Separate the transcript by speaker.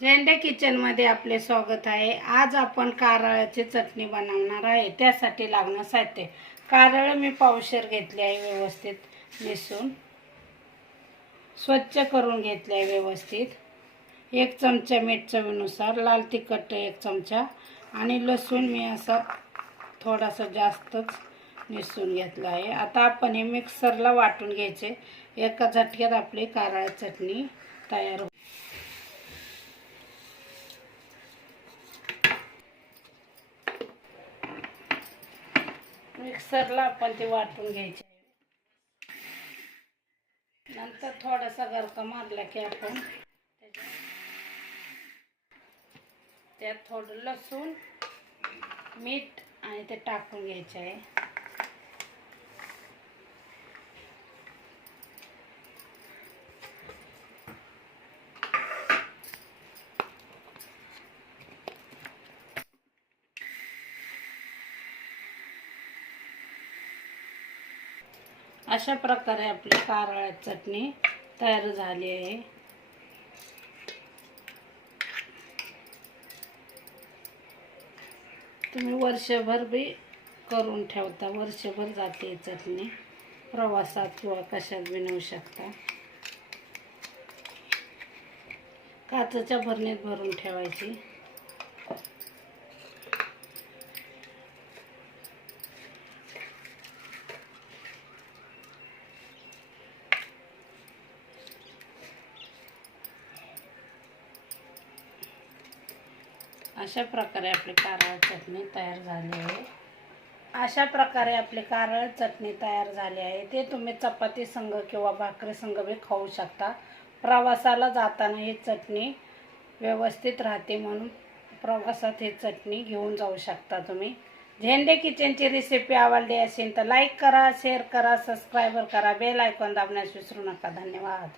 Speaker 1: झेंडे किचनमध्ये आपले स्वागत आहे. आज आपण कारळाची चटणी बनवणार आहे. त्यासाठी लागणं साहित्य. कारळ मी पावशर घेतले आहे व्यवस्थित. मिसून स्वच्छ करून घेतले आहे व्यवस्थित. एक चमचा मीठ चवीनुसार लाल तिखट एक चमचा आणि लसूण मी असं थोडासा जास्तच निसून घेतला आहे. आता आपण हे मिक्सरला वाटून घ्यायचे. एका झटक्यात आपली कारळ चटणी तयार मिक्सरला आपण ते वाटून घ्यायचे. नंतर थोडासा गरका मारला की आपण त्यात थोडं लसूण मीठ आणि ते टाकून घ्यायचे आहे. अशा प्रकारे आपली कारळ्याची चटणी तयार झाली आहे. तुम्ही वर्षभर बी करून ठेवता वर्षभर जाते चटणी. प्रवासात किंवा कशात बी नेऊ शकता. काचेच्या भरणीत भरून ठेवायची. अशा प्रकारे आपली कारळ चटणी तयार झाली आहे. अशा प्रकारे आपली कारळ चटणी तयार झाली आहे. ते तुम्ही चपाती संघ किंवा भाकरी संघ बी खाऊ शकता. प्रवासाला जाताना ही चटणी व्यवस्थित राहते म्हणून प्रवासात ही चटणी घेऊन जाऊ शकता तुम्ही. झेंडे किचनची रेसिपी आवडली असेल तर लाईक करा शेअर करा सबस्क्राईबर करा बेल आयकॉन दाबण्यास विसरू नका. धन्यवाद.